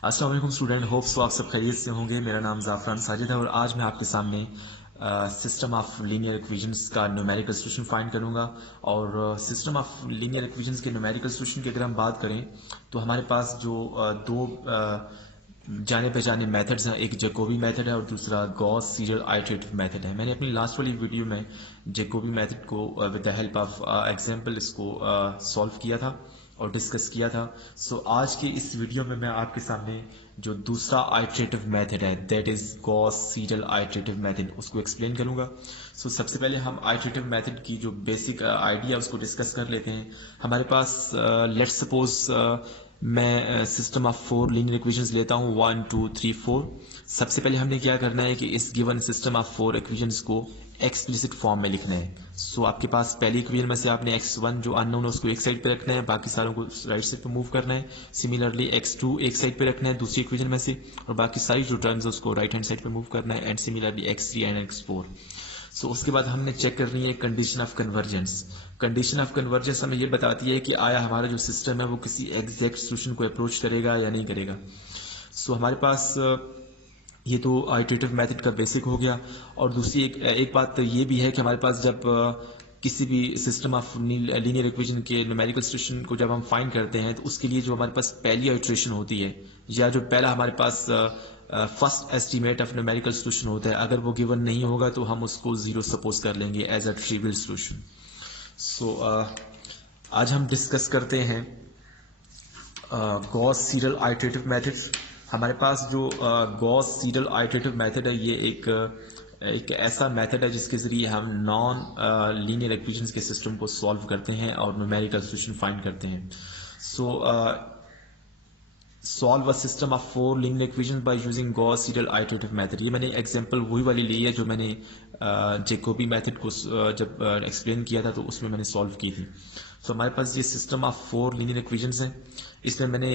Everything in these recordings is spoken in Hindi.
अस्सलाम वालेकुम स्टूडेंट, होप सो आप सब खैरियत से होंगे। मेरा नाम ज़ाफ़रान साजिद है और आज मैं आपके सामने सिस्टम ऑफ लीनियर इक्वेशंस का न्यूमेरिकल सॉल्यूशन फाइंड करूंगा। और सिस्टम ऑफ लीनियर इक्वेशंस के न्यूमेरिकल सॉल्यूशन की अगर हम बात करें तो हमारे पास जो दो जाने पहचाने मेथड्स हैं, एक जैकोबी मेथड है और दूसरा गॉस सीडल आइटरेटिव मेथड है। मैंने अपनी लास्ट वाली वीडियो में जैकोबी मेथड को with the help of example इसको सॉल्व किया था और डिस्कस किया था। सो आज के इस वीडियो में मैं आपके सामने जो दूसरा आइटरेटिव मेथड है, that is Gauss Seidel iterative method, उसको एक्सप्लेन करूंगा। सो सबसे पहले हम आइटरेटिव मेथड की जो बेसिक आइडिया उसको डिस्कस कर लेते हैं। हमारे पास लेट्स सपोज मैं सिस्टम ऑफ 4 लीनियर इक्वेशंस लेता हूं, 1 2 3 4। सबसे पहले हमने क्या करना है कि इस गिवन सिस्टम ऑफ 4 इक्वेशंस को एक्सप्लिसिट फॉर्म में लिखना है। सो आपके पास पहली इक्वेशन में से आपने x1 जो अननोन है उसको एक साइड पे रखना है, बाकी सारों को राइट साइड पे मूव करना है। सिमिलरली x2 एक साइड पे रखना है दूसरी इक्वेशन में से, और बाकी सारी जो टर्म्स है उसको राइट हैंड साइड पे मूव करना है। And similarly x3 and x4। सो उसके बाद हमने चेक करनी है condition of convergence. Condition of convergence हमें ये बताती है कि आया हमारा जो सिस्टम है वो किसी एग्जैक्ट सोल्यूशन को अप्रोच करेगा या नहीं करेगा। सो हमारे पास ये तो आइटरेटिव मेथड का बेसिक हो गया। और दूसरी एक बात तो ये भी है कि हमारे पास जब किसी भी सिस्टम ऑफ लीनियर इक्वेशन के न्यूमेरिकल सॉल्यूशन को जब हम फाइंड करते हैं तो उसके लिए जो हमारे पास पहली आइटरेशन होती है या जो पहला हमारे पास first estimate of numerical solution होता है, अगर वो गिवन नहीं होगा तो हम उसको जीरो सपोज कर लेंगे एज अ ट्रिवियल सॉल्यूशन। सो आज हम डिस्कस करते हैं गॉस सीडल आइटरेटिव मेथड। हमारे पास जो गॉस सीडल आइटरेटिव मेथड है ये एक ऐसा मेथड है जिसके जरिए हम नॉन लीनियर इक्वेशंस के सिस्टम को सॉल्व करते हैं और न्यूमेरिकल सॉल्यूशन फाइंड करते हैं। सो solve a system of 4 linear equations by using Gauss Seidel iterative method. ये मैंने एग्जांपल वही वाली ली है जो मैंने जैकोबी मेथड को जब एक्सप्लेन किया था तो उसमें मैंने सॉल्व की थी। तो हमारे पास ये सिस्टम ऑफ 4 लीनियर इक्वेशंस हैं। इसमें मैंने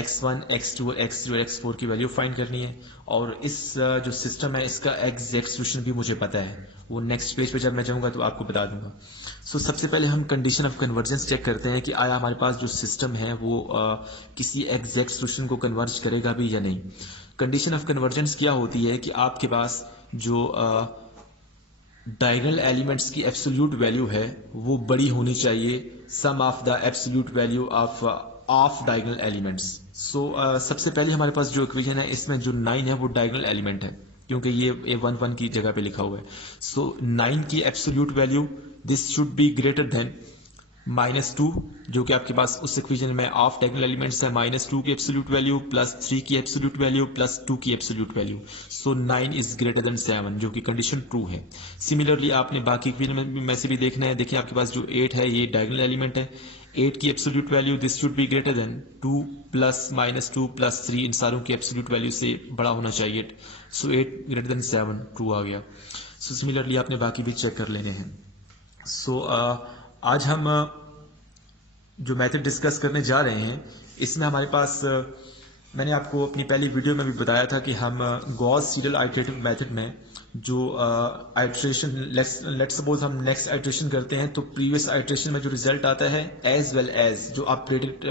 x1 x2 x3 और x4 की वैल्यू फाइंड करनी है। और इस जो सिस्टम है इसका एग्जैक्ट सॉल्यूशन भी मुझे पता है, वो नेक्स्ट पेज पे जब मैं जाऊंगा तो आपको बता दूंगा। सो सबसे पहले हम कंडीशन ऑफ कन्वर्जेंस चेक करते हैं कि आया हमारे पास जो सिस्टम है वो किसी एग्जैक्ट सॉल्यूशन को कन्वर्ज करेगा भी या नहीं। कंडीशन ऑफ कन्वर्जेंस क्या होती है कि आपके पास जो डायगोनल एलिमेंट्स की एब्सोल्यूट वैल्यू है वो बड़ी होनी चाहिए sum of the absolute value of diagonal elements. So सबसे पहले हमारे पास जो इक्वेशन है इसमें जो 9 है वो डायगोनल एलिमेंट है क्योंकि ये A11 की जगह पे लिखा हुआ है। सो 9 की absolute value this should be greater than -2, जो कि आपके पास उस इक्वेशन में ऑफ डायगोनल एलिमेंट्स है, -2 की एब्सोल्यूट वैल्यू प्लस 3 की एब्सोल्यूट वैल्यू प्लस 2 की absolute value. So 9 is greater than 7, जो कि कंडीशन ट्रू है। सिमिलरली आपने बाकी इक्वेशन में से भी देखना है। देखिए आपके पास जो 8 है ये डायगोनल एलिमेंट है। 8 की absolute value this should be greater than 2 plus -2 plus 3, इन सारों की एब्सोल्यूट वैल्यू से बड़ा होना चाहिए। सो 8 ग्रेटर देन 7 ट्रू आ गया। सो सिमिलरली आपने बाकी भी चेक कर लेने हैं। सो आज हम जो मेथड डिस्कस करने जा रहे हैं इसमें हमारे पास मैंने आपको अपनी पहली वीडियो में भी बताया था कि हम गॉस सीडल आइटरेटिव मेथड में जो आइटरेशन लेट्स सपोज हम नेक्स्ट आइटरेशन करते हैं तो प्रीवियस आइटरेशन में जो रिजल्ट आता है एज वेल एज जो अपडेटेड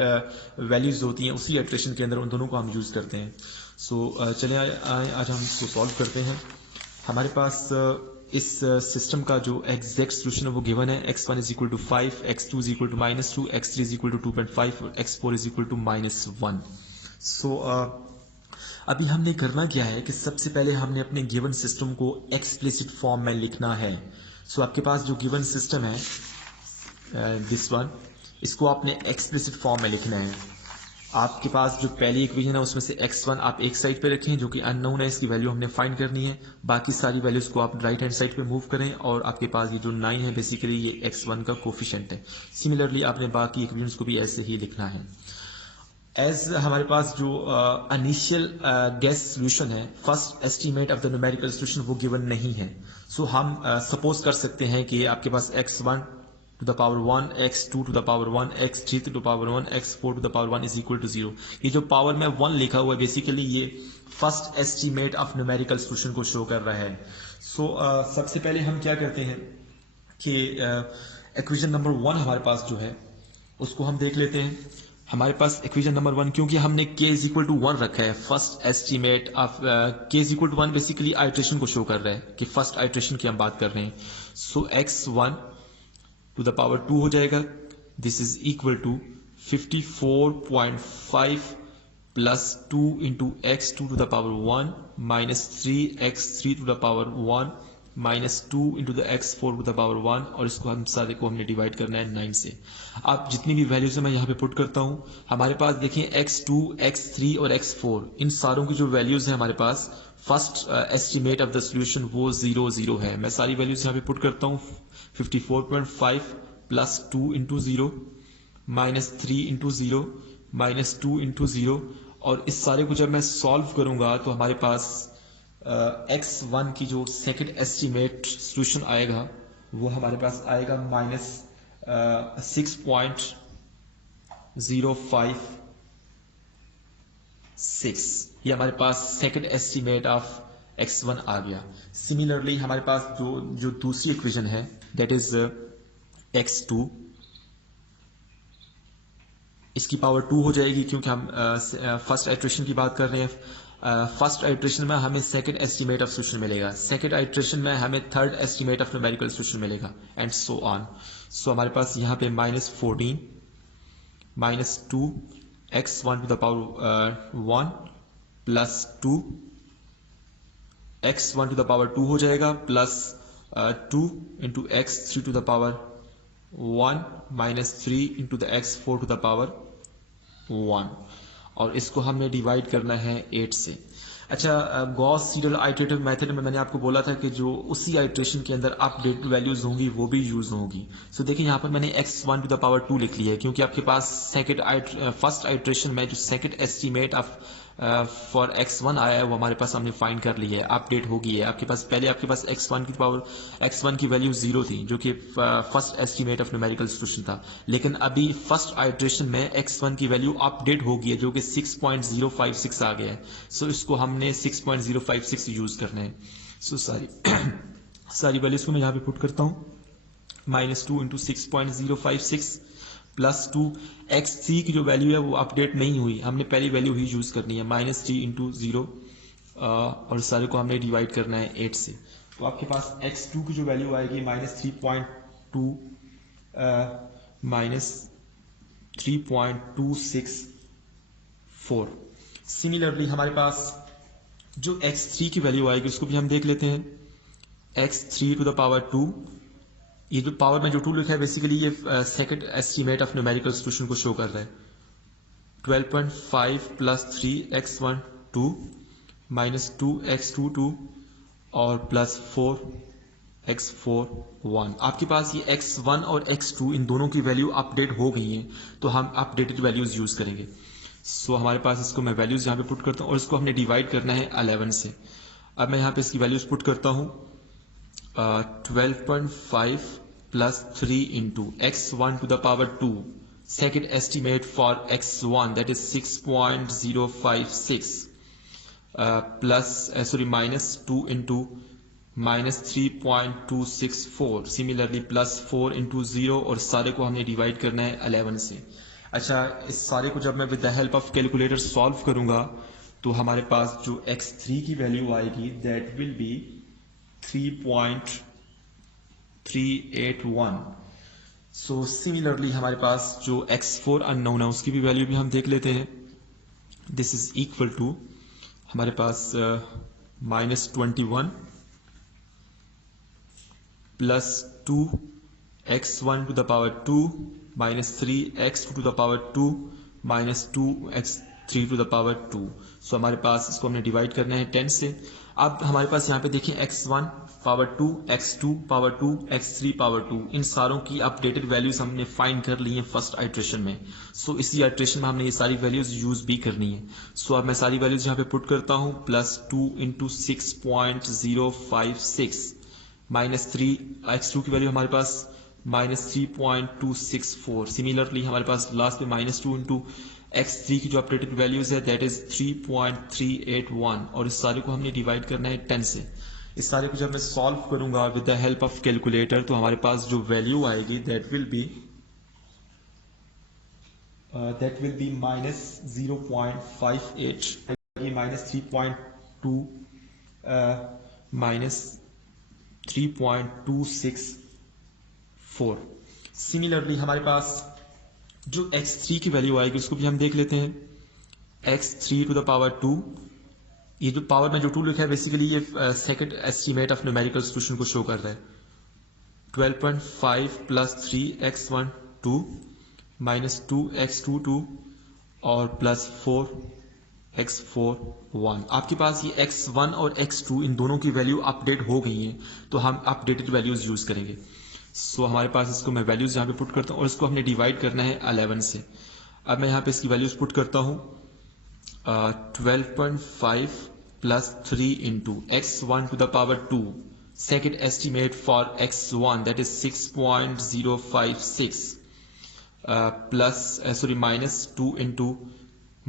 वैल्यूज होती हैं उसी आइटरेशन के अंदर उन दोनों को हम यूज करते हैं। सो चलिए आज हम इसको सॉल्व करते हैं। हमारे पास इस सिस्टम का जो एग्जैक्ट सोल्यूशन है वो गिवन है। x1 is equal to 5, x2 is equal to -2, x3 is equal to 2.5 और x4 इज इक्वल टू -1। सो अभी हमने करना क्या है कि सबसे पहले हमने अपने गिवन सिस्टम को एक्सप्लिसिट फॉर्म में लिखना है। सो आपके पास जो गिवन सिस्टम है दिस वन, इसको आपने एक्सप्लिसिट फॉर्म में लिखना है। आपके पास जो पहली इक्वेशन है उसमें से x1 आप एक साइड पे रखें जो कि अननोन है, इसकी वैल्यू हमने फाइंड करनी है। बाकी सारी वैल्यूज को आप राइट हैंड साइड पे मूव करें और आपके पास ये जो 9 है बेसिकली ये x1 का कोफिशिएंट है। सिमिलरली आपने बाकी इक्वेशंस को भी ऐसे ही लिखना है। एज हमारे पास जो इनिशियल गेस सोल्यूशन है, first estimate of the numerical solution, वो गिवन नहीं है। सो हम सपोज कर सकते हैं कि आपके पास x1 to the power 1, x2 to the power 1, x3 to the power 1, x4 to the power 1 is equal to 0। ये जो पावर में 1 लिखा हुआ है बेसिकली ये first estimate of numerical solution को शो कर रहा है। सो सबसे पहले हम क्या करते हैं कि इक्वेशन नंबर 1 हमारे पास जो है उसको हम देख लेते हैं। हमारे पास इक्वेशन नंबर 1, क्योंकि हमने k इज इक्वल टू 1 रखा है, first estimate of k is equal to 1 basically iteration को शो कर रहा है कि फर्स्ट आइट्रेशन की हम बात कर रहे हैं. सो x1 टू द पावर 2 हो जाएगा. This is equal to 54.5 plus 2 into x2 to the power 1 minus 3x3 to the power 1 minus 2 into the x4 to the power 1, और इसको हम सारे को हमने डिवाइड करना है 9 से. अब जितनी भी वैल्यूज है मैं यहाँ पे पुट करता हूँ. हमारे पास देखिए x2, x3 और x4, इन सारों की जो वैल्यूज है हमारे पास first estimate of the solution वो 0 0 है. मैं सारी वैल्यूज यहाँ पे पुट करता हूँ. 54.5 plus 2 into 0 minus 3 into 0 minus 2 into 0, और इस सारे को जब मैं सॉल्व करूंगा तो हमारे पास x1 की जो सेकंड एस्टिमेट सोल्यूशन आएगा वो हमारे पास आएगा माइनस 6.056. ये हमारे पास सेकंड एस्टिमेट ऑफ x1 आ गया. सिमिलरली हमारे पास जो दूसरी इक्वेशन है दैट इज x2, इसकी पावर 2 हो जाएगी क्योंकि हम फर्स्ट आइट्रेशन की बात कर रहे हैं. फर्स्ट आइट्रेशन में हमें सेकंड एस्टिमेट ऑफ सोल्यूशन मिलेगा, सेकंड आइट्रेशन में हमें third estimate of numerical solution मिलेगा, एंड सो ऑन. सो हमारे पास यहाँ पे minus 14 minus 2 x1 to the power 1 plus 2 x1 to the power 2 हो जाएगा plus 2 into x3 to the power 1 minus 3 into the x4 to the power 1, और इसको हमने डिवाइड करना है 8 से. अच्छा, गॉस सीडल आइट्रेटिव मेथड में मैंने आपको बोला था कि जो उसी आइट्रेशन के अंदर अपडेटेड वैल्यूज होंगी वो भी यूज होंगी. सो देखिए यहाँ पर मैंने x1 टू द पावर 2 लिख लिया है क्योंकि आपके पास फर्स्ट आइट्रेशन में जो second estimate of for x1 आया है वो हमारे पास हमने फाइंड कर लिया है, अपडेट हो गई है. आपके पास x1 की वैल्यू 0 थी जो कि first estimate of numerical solution था, लेकिन अभी फर्स्ट आइट्रेशन में x1 की वैल्यू अपडेट हो गई है जो कि 6.056 आ गया है. सो इसको हमने 6.056 यूज करना है. सो सारी वैल्यूज को मैं यहाँ पे पुट करता हूँ. माइनस 2 इंटू 6.056 प्लस 2 x3 की जो वैल्यू है वो अपडेट नहीं हुई, हमने पहली वैल्यू ही यूज करनी है, माइनस 3 इंटू 0, और सारे को हमने डिवाइड करना है 8 से. तो आपके पास x2 की जो वैल्यू आएगी माइनस 3.2 माइनस 3.264. सिमिलरली हमारे पास जो x3 की वैल्यू आएगी उसको भी हम देख लेते हैं. x3 टू द पावर 2, ये जो पावर में जो 2 लिखा है बेसिकली ये second estimate of numerical solution को शो कर रहा है. 12.5 प्लस 3x1 2 माइनस 2x2 और प्लस 4x4 1. आपके पास ये x1 और x2 इन दोनों की वैल्यू अपडेट हो गई है तो हम अपडेटेड वैल्यूज यूज करेंगे. सो हमारे पास इसको मैं वैल्यूज यहाँ पे पुट करता हूँ और इसको हमने डिवाइड करना है 11 से. अब मैं यहाँ पे इसकी वैल्यूज पुट करता हूँ. 12.5 plus 3 into x1 to the power 2, second estimate for x1 that is 6.056 minus 2 into minus 3.264, similarly plus 4 into 0, और सारे को हमने डिवाइड करना है 11 से. अच्छा, इस सारे को जब मैं with the help of calculator solve करूंगा तो हमारे पास जो x3 की वैल्यू आएगी that will be 3.381. So similarly हमारे पास जो x4 अननोन है उसकी भी वैल्यू भी हम देख लेते हैं. दिस इज इक्वल टू हमारे पास minus 21 plus 2x1 to the power 2 minus 3x2 to the power 2 minus 2x3 to the power 2. So हमारे पास इसको हमने डिवाइड करना है 10 से. अब हमारे पास यहाँ पे देखिए x1 power 2, x2 power 2, x3 power 2, इन सारों की अपडेटेड वैल्यूज हमने फाइंड कर ली हैं फर्स्ट आइट्रेशन में. सो इसी आइट्रेशन में हमने ये सारी वैल्यूज यूज भी करनी है. सो अब मैं सारी वैल्यूज यहाँ पे पुट करता हूँ. प्लस 2 इंटू 6.056 माइनस 3, x2 की वैल्यू हमारे पास माइनस 3.264. सिमिलरली हमारे पास लास्ट में माइनस 2 इंटू x3 की जो अपडेटेड वैल्यूज है दैट इज 3.381, और इस सारे को हमने डिवाइड करना है 10 से. इस सारे को जब मैं सॉल्व करूंगा with the help of calculator तो हमारे पास जो वैल्यू आएगी that will be that will be minus 0.58, minus 3.2 minus 3.264। Similarly हमारे पास जो x3 की वैल्यू आएगी उसको भी हम देख लेते हैं। x3 टू द पावर 2, ये जो पावर में जो 2 लिखा है बेसिकली ये second estimate of numerical solution को शो करता है। 12.5 प्लस 3x1 2 माइनस 2x2 और प्लस 4x4 1। आपके पास ये x1 और x2 इन दोनों की वैल्यू अपडेट हो गई है, तो हम अपडेटेड वैल्यूज यूज करेंगे। सो हमारे पास इसको मैं वैल्यूज यहाँ पे पुट करता हूँ और इसको हमने डिवाइड करना है 11 से। अब मैं यहाँ पे इसकी वैल्यूज पुट करता हूँ। 12.5 plus 3 into x1 to the power 2, second estimate for x1 that is 6.056 minus 2 into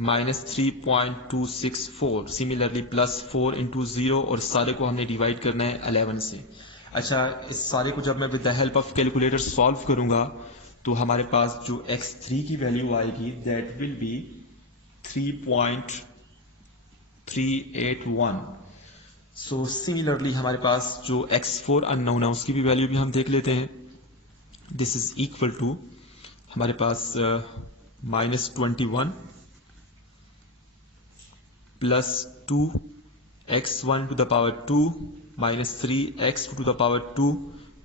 minus 3.264, similarly plus 4 into 0 और सारे को हमने डिवाइड करना है 11 से। अच्छा, इस सारे को जब मैं with the help of calculator solve करूंगा तो हमारे पास जो x3 की वैल्यू आएगी that will be 3.381। So similarly हमारे पास जो x4 अननोन है उसकी भी वैल्यू भी हम देख लेते हैं। दिस इज इक्वल टू हमारे पास -21 plus 2x1 to the power 2 minus 3x2 to the power 2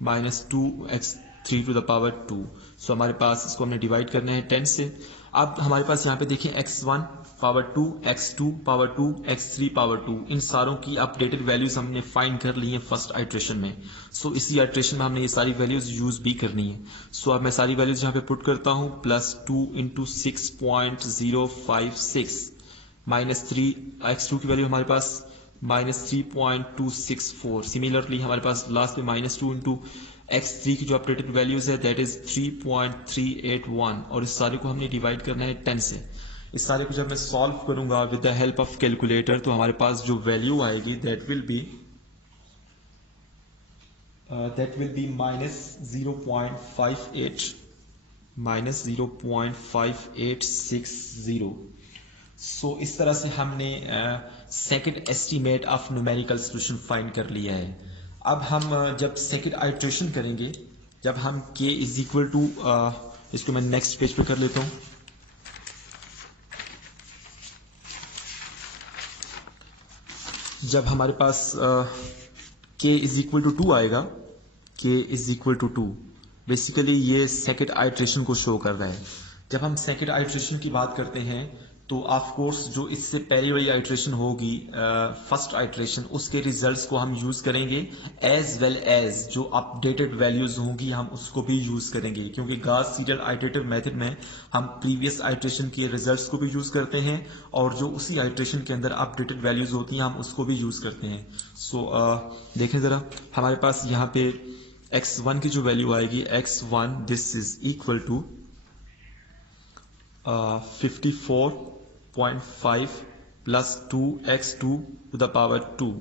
minus 2x3 to the power 2। So हमारे पास इसको हमने डिवाइड करना है 10 से। अब हमारे पास यहाँ पे देखिए x1 power 2, x2 power 2, x3 power 2, इन सारों की अपडेटेड वैल्यूज हमने फाइंड कर ली है फर्स्ट आइट्रेशन में। सो इसी आइट्रेशन में हमने ये सारी वैल्यूज यूज भी करनी है। सो अब मैं सारी वैल्यूज यहाँ पे पुट करता हूँ। प्लस 2 इंटू 6.056 माइनस 3, x2 की वैल्यू हमारे पास माइनस 3.264। सिमिलरली हमारे पास लास्ट में माइनस 2 इंटू x3 की जो अपडेटेड वैल्यूज है दैट इज 3.381 और इस सारे को हमने डिवाइड करना है 10 से। इस सारे को जब मैं सॉल्व करूंगा with the help of calculator तो हमारे पास जो वैल्यू आएगी दैट विल बी माइनस 0.5860। सो इस तरह से हमने second estimate of numerical solution find कर लिया है। अब हम जब सेकंड आइट्रेशन करेंगे, जब हम k इज इक्वल टू, इसको मैं नेक्स्ट पेज पे कर लेता हूं। जब हमारे पास k इज इक्वल टू 2 आएगा, k is equal to 2, basically ये सेकंड आइट्रेशन को शो कर रहा है। जब हम सेकंड आइट्रेशन की बात करते हैं तो ऑफ कोर्स जो इससे पहली वाली आइट्रेशन होगी फर्स्ट आइट्रेशन, उसके रिजल्ट्स को हम यूज करेंगे एज वेल एज जो अपडेटेड वैल्यूज होंगी हम उसको भी यूज करेंगे, क्योंकि गॉस सीडल आइट्रेटिव मेथड में हम प्रीवियस आइट्रेशन के रिजल्ट्स को भी यूज करते हैं और जो उसी आइट्रेशन के अंदर अपडेटेड वैल्यूज होती हैं हम उसको भी यूज करते हैं। सो देखें जरा, हमारे पास यहाँ पे x1 की जो वैल्यू आएगी x1 this is equal to 54.5 plus 2x2 to the power 2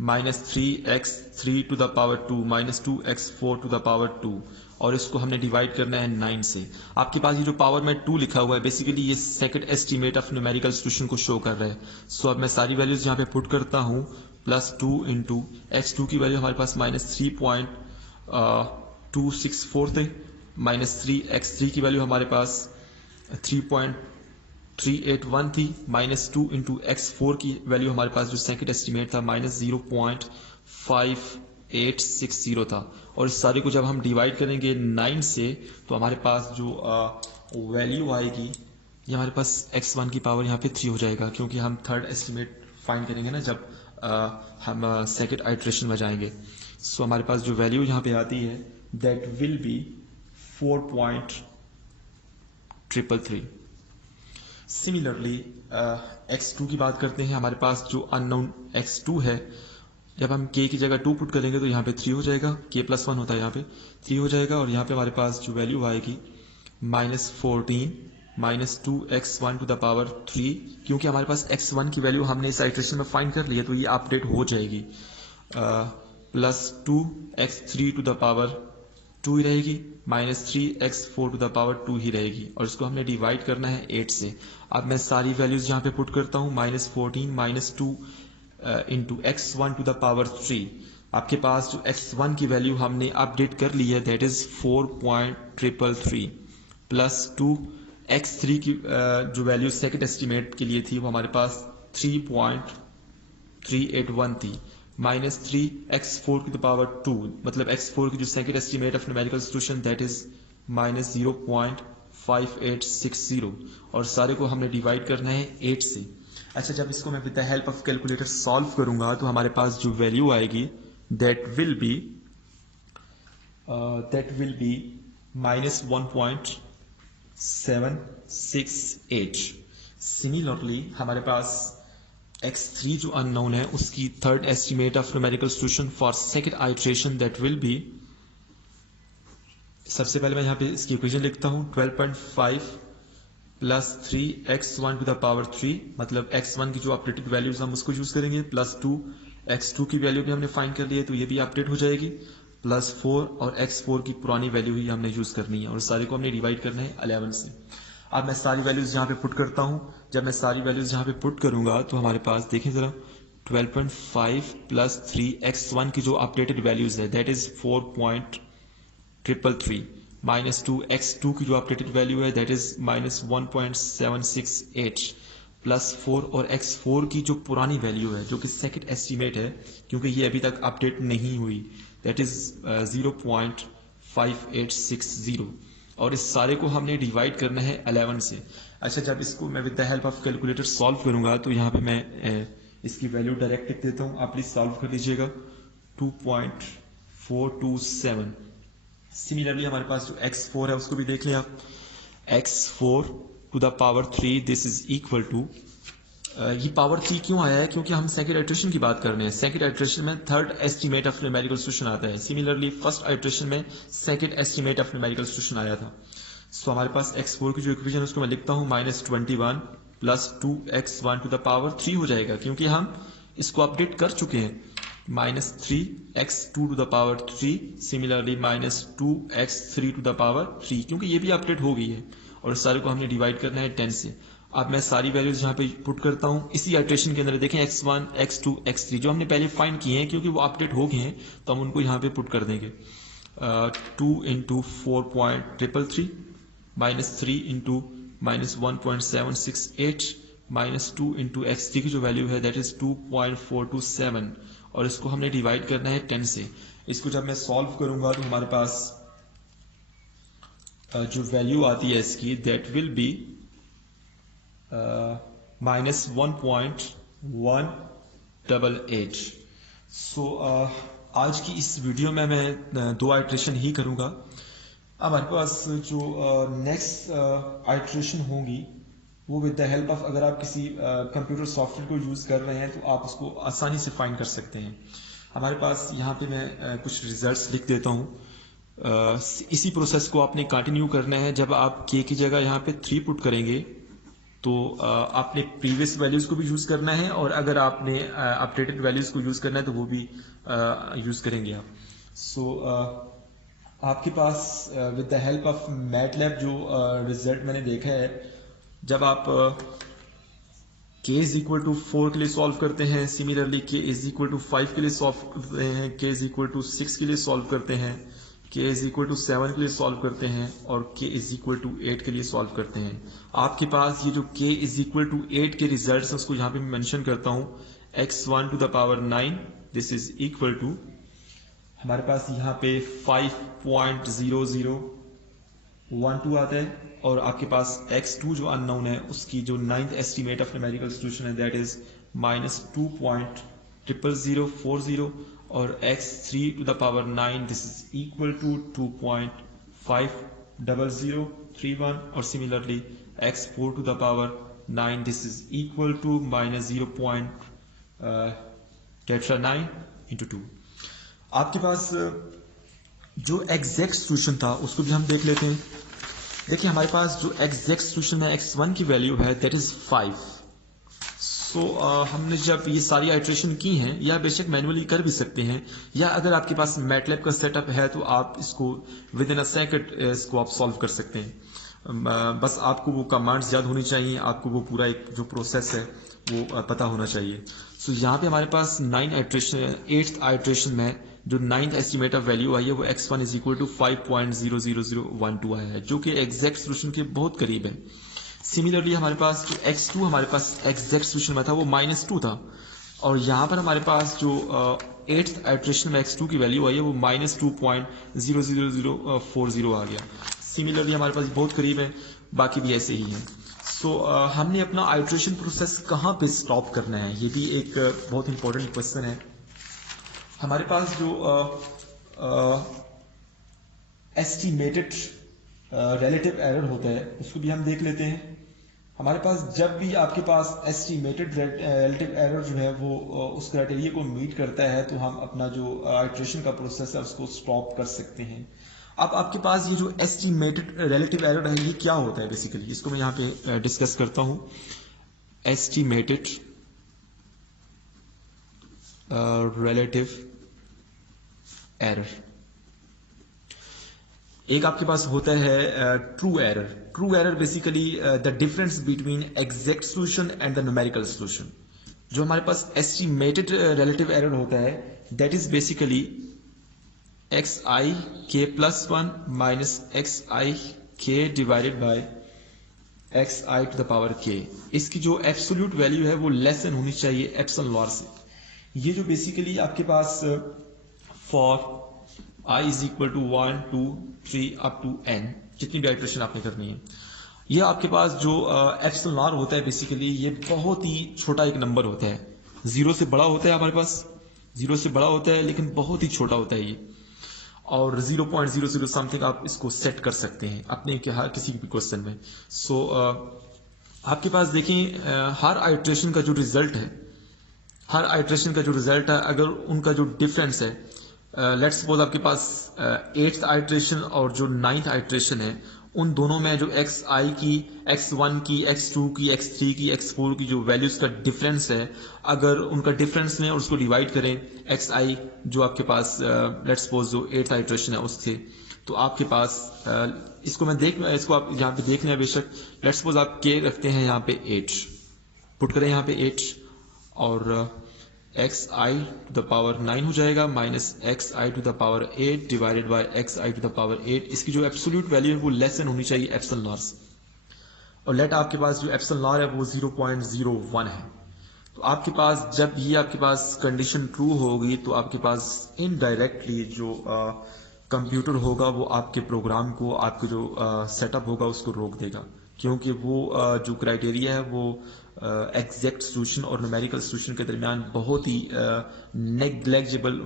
minus 3x3 to the power 2 minus 2x4 to the power 2 और इसको हमने डिवाइड करना है 9 से। आपके पास ये जो पावर में 2 लिखा हुआ है बेसिकली ये second estimate of numerical solution को शो कर रहा है। सो अब मैं सारी वैल्यूज यहाँ पे पुट करता हूँ। प्लस 2 इंटू x2 की वैल्यू हमारे पास माइनस 3.264 थे, माइनस 3x3 की वैल्यू हमारे पास 3.381 थी, माइनस 2 इंटू x4 की वैल्यू हमारे पास जो सेकंड एस्टीमेट था माइनस 0.5860 था और इस सारे को जब हम डिवाइड करेंगे 9 से तो हमारे पास जो वैल्यू आएगी ये हमारे पास x1 की पावर यहाँ पे 3 हो जाएगा, क्योंकि हम थर्ड एस्टीमेट फाइंड करेंगे ना जब हम सेकंड आइट्रेशन में जाएंगे। सो हमारे पास जो वैल्यू यहाँ पे आती है that will be 4.333। Similarly x2 की बात करते हैं। हमारे पास जो अननोन x2 है, जब हम k की जगह 2 पुट करेंगे तो यहाँ पे 3 हो जाएगा, k प्लस 1 होता है यहाँ पे 3 हो जाएगा और यहाँ पे हमारे पास जो वैल्यू आएगी minus 14 minus 2x1 to the power 3, क्योंकि हमारे पास x1 की वैल्यू हमने इस आइट्रेशन में फाइंड कर ली है तो ये अपडेट हो जाएगी, plus 2x3 to the power 2 ही रहेगी, -3x4 टू द पावर 2 ही रहेगी, और इसको हमने डिवाइड करना है 8 से। अब मैं सारी वैल्यूज यहाँ पे पुट करता हूँ, -14 -2 into x1 to the power 3। आपके पास जो x1 की वैल्यू हमने अपडेट कर ली है दैट इज 4.333 प्लस 2 x3 की जो वैल्यू सेकंड एस्टिमेट के लिए थी वो हमारे पास 3.381 थी, -3 x4 टू द पावर 2, मतलब x4 की जो second estimate of numerical solution that is -0.5860, और सारे को हमने डिवाइड करना है 8 से। अच्छा, जब इसको मैं with the help of calculator solve करूंगा तो हमारे पास जो वैल्यू आएगी दैट विल बी -1.768। सिमिलरली हमारे पास x3 जो अननोन है उसकी third estimate of numerical solution for second iteration that will be, सबसे पहले मैं यहाँ पे इसकी इक्वेशन लिखता हूँ, 12.5 plus 3x1 to the power 3, मतलब x1 की जो अपडेटेड वैल्यूज हम उसको यूज करेंगे, प्लस 2 x2 की वैल्यू भी हमने फाइंड कर ली है तो ये भी अपडेट हो जाएगी, प्लस 4 और x4 की पुरानी वैल्यू ही हमने यूज करनी है, और सारे को हमने डिवाइड करना है 11 से। अब मैं सारी वैल्यूज यहाँ पे पुट करता हूँ। जब मैं सारी वैल्यूज यहाँ पे पुट करूंगा तो हमारे पास देखें जरा 12.5 प्लस 3x1 की जो अपडेटेड वैल्यूज है दैट इज 4.333 माइनस 2x2 की जो अपडेटेड वैल्यू है दैट इज -1.768 प्लस 4 और x4 की जो पुरानी वैल्यू है जो कि सेकंड एस्टीमेट है क्योंकि ये अभी तक अपडेट नहीं हुई दैट इज 0.5860, और इस सारे को हमने डिवाइड करना है 11 से। अच्छा, जब इसको मैं with the help of calculator solve करूंगा तो यहाँ पे मैं इसकी वैल्यू डायरेक्ट लिख देता हूँ, आप प्लीज सॉल्व कर लीजिएगा, 2.427। सिमिलरली हमारे पास जो x4 है उसको भी देख लें आप, x4 to the power 3 this is equal to, ये पावर 3 क्यों आया है, क्योंकि हम सेकंड आइटरेशन की बात कर रहे हैं। सेकंड आइटरेशन में third estimate of numerical solution आता है, सिमिलरली फर्स्ट आइटरेशन में second estimate of numerical solution आया था। सो हमारे पास x4 की जो इक्वेशन है उसको मैं लिखता हूँ -21 plus 2x1 to the power 3 हो जाएगा, क्योंकि हम इसको अपडेट कर चुके हैं, -3x2 to the power 3, similarly -2x3 to the power 3, क्योंकि ये भी अपडेट हो गई है, और सारे को हमने डिवाइड करना है 10 से। अब मैं सारी वैल्यूज यहाँ पे पुट करता हूँ इसी आइटरेशन के अंदर। देखें x1 x2 x3 जो हमने पहले फाइंड किए हैं क्योंकि वो अपडेट हो गए हैं तो हम उनको यहाँ पे पुट कर देंगे, 2 इंटू 4.333 -3 इंटू -1.768 -2 इंटू x3 की जो वैल्यू है दैट इज 2.427, और इसको हमने डिवाइड करना है 10 से। इसको जब मैं सॉल्व करूंगा तो हमारे पास जो वैल्यू आती है इसकी दैट विल बी -1.188। सो आज की इस वीडियो में मैं 2 आइटरेशन ही करूंगा। अब हमारे पास जो नेक्स्ट आइटरेशन होंगी वो विद द हेल्प ऑफ, अगर आप किसी कंप्यूटर सॉफ्टवेयर को यूज कर रहे हैं तो आप उसको आसानी से फाइंड कर सकते हैं। हमारे पास यहाँ पे मैं कुछ रिजल्ट्स लिख देता हूँ। इसी प्रोसेस को आपने कंटिन्यू करना है। जब आप k की जगह यहाँ पे 3 पुट करेंगे तो आपने प्रीवियस वैल्यूज को भी यूज करना है, और अगर आपने अपडेटेड वैल्यूज को यूज करना है तो वो भी यूज करेंगे आप। सो आपके पास with the help of MATLAB जो रिजल्ट मैंने देखा है, जब आप k इज इक्वल टू 4 के लिए सॉल्व करते हैं, similarly k is equal to 5 के लिए सॉल्व करते हैं, k इज इक्वल टू 6 के लिए सॉल्व करते हैं, k इज इक्वल टू 7 के लिए सॉल्व करते हैं, और k इज इक्वल टू 8 के लिए सॉल्व करते हैं। आपके पास ये जो k इज इक्वल टू 8 के रिजल्ट्स हैं उसको यहाँ पे मैं मेंशन करता हूँ, x1 to the power 9 this is equal to, हमारे पास यहाँ पे 5.0012 आता है, और आपके पास x2 जो अननोन है उसकी जो 9th estimate of numerical solution है दैट इज -2.00040, और x3 to the power 9 this is equal to 2.50031, और similarly x4 to the power 9 this is equal to -0.9 into 2। आपके पास जो एग्जैक्ट सॉल्यूशन था उसको भी हम देख लेते हैं। देखिए हमारे पास जो एग्जैक्ट सॉल्यूशन में x1 की वैल्यू है दैट इज 5, सो हमने जब ये सारी आइट्रेशन की हैं, या बेशक मैनुअली कर भी सकते हैं, या अगर आपके पास मैटलैब का सेटअप है तो आप इसको विद इन अ सेकंड इसको आप सॉल्व कर सकते हैं। बस आपको वो कमांड्स याद होनी चाहिए, आपको वो पूरा एक जो प्रोसेस है वो पता होना चाहिए। सो यहाँ पे हमारे पास 8th आइट्रेशन में जो 9th एस्टिमेट ऑफ वैल्यू आई है वो x1 इज इक्वल टू 5.00012 आया है, जो कि एग्जैक्ट सोल्यूशन के बहुत करीब है। सिमिलरली हमारे पास जो x2 हमारे पास एग्जैक्ट सोल्यूशन में था वो -2 था, और यहाँ पर हमारे पास जो 8th आइट्रेशन में x2 की वैल्यू आई है वो -2.00040 आ गया। सिमिलरली हमारे पास बहुत करीब है, बाकी भी ऐसे ही है। सो हमने अपना आइट्रेशन प्रोसेस कहाँ पे स्टॉप करना है, ये भी एक बहुत इंपॉर्टेंट क्वेश्चन है। हमारे पास जो एस्टिमेटेड रिलेटिव एरर होता है उसको भी हम देख लेते हैं। हमारे पास जब भी आपके पास एस्टिमेटेड रिलेटिव एरर जो है वो उस क्राइटेरिया को मीट करता है तो हम अपना जो आइट्रेशन का प्रोसेस है उसको स्टॉप कर सकते हैं। अब आपके पास ये जो एस्टिमेटेड रिलेटिव एरर है ये क्या होता है बेसिकली, इसको मैं यहाँ पे डिस्कस करता हूँ। एस्टिमेटेड रिलेटिव एरर, एक आपके पास होता है true error. True error basically the difference between exact solution and the numerical solution. जो हमारे पास एस्टिमेटेड रिलेटिव एरर होता है that is basically xi k plus 1 minus xi k divided by xi to the power k। इसकी जो एब्सोल्यूट वैल्यू है वो लेस देन होनी चाहिए एप्सिलॉन नॉट से। ये जो बेसिकली आपके पास for i is equal to 1 2 3 up to n जितनी भी आइट्रेशन आपने करनी है, ये आपके पास जो एप्सिलॉन नॉट होता है बेसिकली ये बहुत ही छोटा एक नंबर होता है। जीरो से बड़ा होता है हमारे पास, जीरो से बड़ा होता है लेकिन बहुत ही छोटा होता है ये, और 0.00 समथिंग आप इसको सेट कर सकते हैं अपने किसी भी क्वेश्चन में। सो आपके पास देखें हर आइट्रेशन का जो रिजल्ट है, हर आइट्रेशन का जो रिजल्ट है अगर उनका जो डिफरेंस है, लेट्स सपोज आपके पास 8th आइट्रेशन और जो 9th आइट्रेशन है उन दोनों में जो xi की, x1 की, x2 की, x3 की, x4 की जो वैल्यूज का डिफरेंस है, अगर उनका डिफरेंस लें और उसको डिवाइड करें xi जो आपके पास लेट्स सपोज जो 8th आइट्रेशन है उससे, तो आपके पास इसको आप यहाँ पे देख लें बेशक। लेट्स सपोज आप k रखते हैं यहाँ पे 8, पुट करें यहाँ पे 8 और xi to the power 9 हो जाएगा minus xi to the power 8 divided by xi to the power 8। इसकी जो एब्सोल्यूट वैल्यू है वो लेस देन होनी चाहिए एप्सिलॉन नॉट से, और लेट आपके पास जो एप्सिलॉन नॉट है वो 0.01 है। तो आपके पास जब ये आपके पास कंडीशन ट्रू होगी तो आपके पास इनडायरेक्टली जो कंप्यूटर होगा वो आपके प्रोग्राम को, आपके जो सेटअप होगा उसको रोक देगा, क्योंकि वो जो क्राइटेरिया है वो एग्जैक्ट सॉल्यूशन और न्यूमेरिकल सॉल्यूशन के दरमियान बहुत ही नेग्लेक्टेबल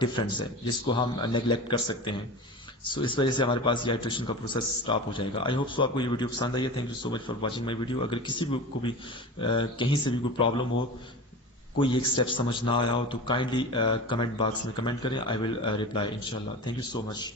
डिफरेंस है जिसको हम नेग्लेक्ट कर सकते हैं। सो इस वजह से हमारे पास ये आइट्रेशन का प्रोसेस स्टॉप हो जाएगा। आई होप सो आपको ये वीडियो पसंद आई है। Thank you so much for watching my video. अगर किसी को भी कहीं से भी कोई प्रॉब्लम हो, कोई एक स्टेप समझ ना आया हो तो काइंडली कमेंट बॉक्स में कमेंट करें, आई विल रिप्लाई इंशाल्लाह। Thank you so much.